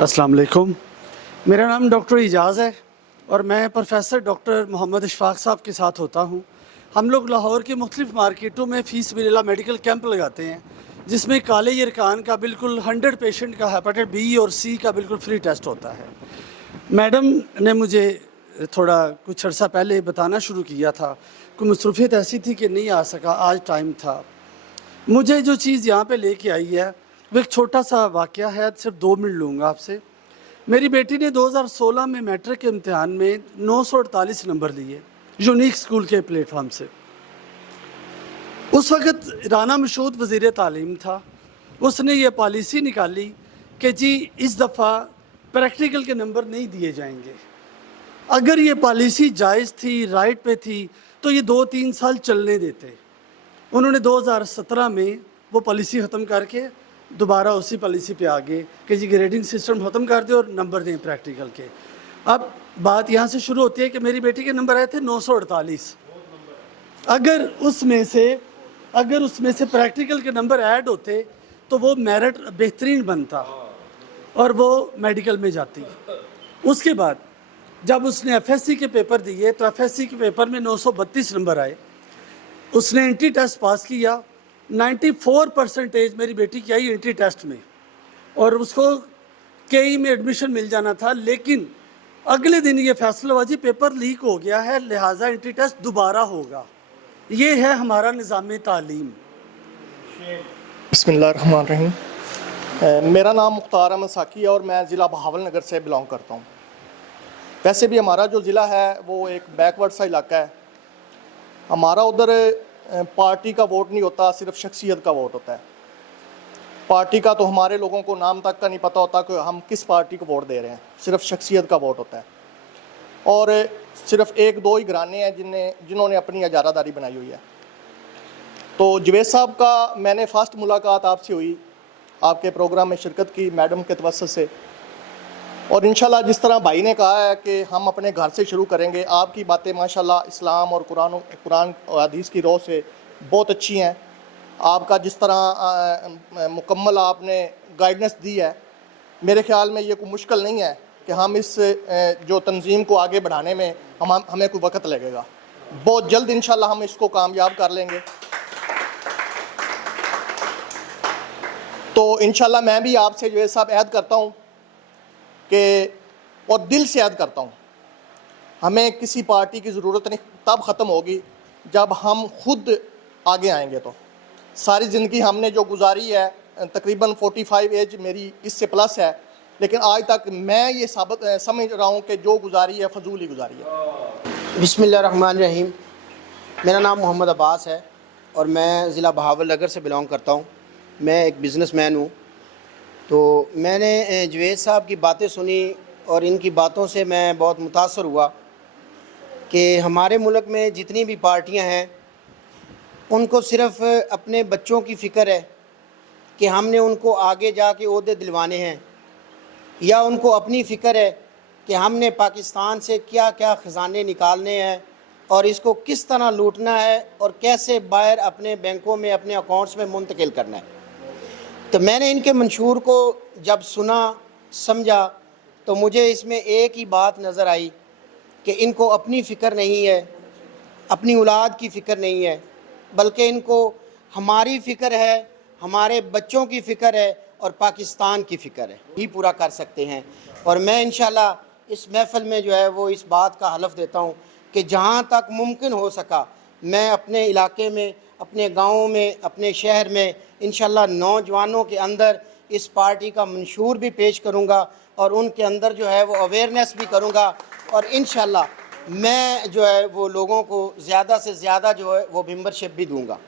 अस्सलाम वालेकुम। मेरा नाम डॉक्टर एजाज़ है और मैं प्रोफेसर डॉक्टर मोहम्मद इशफाक साहब के साथ होता हूँ। हम लोग लाहौर की मुख्तलिफ़ मार्केटों में फ़ीस बिला मेडिकल कैंप लगाते हैं, जिसमें काले यरकान का बिल्कुल 100 पेशेंट का हेपेटाइटिस बी और सी का बिल्कुल फ्री टेस्ट होता है। मैडम ने मुझे थोड़ा कुछ अर्सा पहले बताना शुरू किया था, कोई मसरूफियत ऐसी थी कि नहीं आ सका, आज टाइम था। मुझे जो चीज़ यहाँ पे लेके आई है वो एक छोटा सा वाक़या है, सिर्फ 2 मिनट लूँगा आपसे। मेरी बेटी ने 2016 में मैट्रिक के इम्तिहान में 948 नंबर लिए यूनिक स्कूल के प्लेटफॉर्म से। उस वक़्त राना मशहूद वज़ीर तालीम था। उसने ये पॉलिसी निकाली कि जी इस दफ़ा प्रैक्टिकल के नंबर नहीं दिए जाएंगे। अगर ये पॉलिसी जायज़ थी, राइट पे थी, तो ये 2-3 साल चलने देते। उन्होंने 2017 में वो पॉलिसी ख़त्म करके दोबारा उसी पॉलिसी पे आ गए कि जी ग्रेडिंग सिस्टम ख़त्म कर दे और नंबर दें प्रैक्टिकल के। अब बात यहाँ से शुरू होती है कि मेरी बेटी के नंबर आए थे 948। अगर उसमें से प्रैक्टिकल के नंबर ऐड होते तो वो मेरिट बेहतरीन बनता और वो मेडिकल में जाती। उसके बाद जब उसने एफएससी के पेपर दिए तो एफएससी के पेपर में 932 नंबर आए। उसने एंट्री टेस्ट पास किया, 94% मेरी बेटी की आई एंट्री टेस्ट में, और उसको केई में एडमिशन मिल जाना था। लेकिन अगले दिन ये फैसला हुआ जी पेपर लीक हो गया है, लिहाजा एंट्री टेस्ट दोबारा होगा। ये है हमारा निज़ाम तालीम। बिस्मिल्लाहिर्रहमानिर्रहीम। मेरा नाम मुख्तार अहमद साकी है और मैं ज़िला बहावल नगर से बिलोंग करता हूँ। वैसे भी हमारा जो ज़िला है वो एक बैकवर्ड सा इलाका है। हमारा उधर पार्टी का वोट नहीं होता, सिर्फ शख्सियत का वोट होता है। पार्टी का तो हमारे लोगों को नाम तक का नहीं पता होता कि हम किस पार्टी को वोट दे रहे हैं, सिर्फ शख्सियत का वोट होता है। और सिर्फ 1-2 ही घराने हैं जिन्होंने अपनी इजारादारी बनाई हुई है। तो जवेद साहब का मैंने फ़र्स्ट मुलाकात आपसे हुई, आपके प्रोग्राम में शिरकत की मैडम के तवस्सुत से, और इंशाल्लाह जिस तरह भाई ने कहा है कि हम अपने घर से शुरू करेंगे। आपकी बातें माशाल्लाह इस्लाम और कुरान और हदीस की रोह से बहुत अच्छी हैं। आपका जिस तरह मुकम्मल आपने गाइडेंस दी है, मेरे ख़्याल में ये कोई मुश्किल नहीं है कि हम इस जो तंजीम को आगे बढ़ाने में हमें कोई वक्त लगेगा। बहुत जल्द इंशाल्लाह हम इसको कामयाब कर लेंगे। तो इंशाल्लाह मैं भी आपसे जवेद साहब ऐद करता हूँ कि और दिल से याद करता हूँ, हमें किसी पार्टी की ज़रूरत नहीं तब ख़त्म होगी जब हम खुद आगे आएंगे। तो सारी ज़िंदगी हमने जो गुजारी है, तकरीबन 45 एज मेरी इससे प्लस है, लेकिन आज तक मैं ये समझ रहा हूँ कि जो गुजारी है फजूल ही गुजारी है। बिस्मिल्लाहिर्रहमानिर्रहीम। मेरा नाम मोहम्मद अब्बास है और मैं ज़िला बहावल नगर से बिलोंग करता हूँ। मैं एक बिज़नेसमैन हूँ। तो मैंने जवेद साहब की बातें सुनी और इनकी बातों से मैं बहुत मुतासर हुआ कि हमारे मुल्क में जितनी भी पार्टियां हैं उनको सिर्फ़ अपने बच्चों की फ़िक्र है कि हमने उनको आगे जाके ओहदे दिलवाने हैं, या उनको अपनी फ़िक्र है कि हमने पाकिस्तान से क्या क्या ख़जाने निकालने हैं और इसको किस तरह लूटना है और कैसे बाहर अपने बैंकों में अपने अकाउंट्स में मुंतकिल करना है। तो मैंने इनके मंशूर को जब सुना समझा तो मुझे इसमें एक ही बात नज़र आई कि इनको अपनी फ़िक्र नहीं है, अपनी औलाद की फ़िक्र नहीं है, बल्कि इनको हमारी फ़िक्र है, हमारे बच्चों की फ़िक्र है और पाकिस्तान की फ़िक्र है। ही पूरा कर सकते हैं। और मैं इंशाल्लाह इस महफ़िल में जो है वो इस बात का हलफ़ देता हूँ कि जहाँ तक मुमकिन हो सका मैं अपने इलाके में, अपने गाँव में, अपने शहर में इंशाल्लाह नौजवानों के अंदर इस पार्टी का मंशूर भी पेश करूँगा और उनके अंदर जो है वो अवेयरनेस भी करूँगा, और इंशाल्लाह मैं जो है वो लोगों को ज़्यादा से ज़्यादा जो है वो मेंबरशिप भी दूँगा।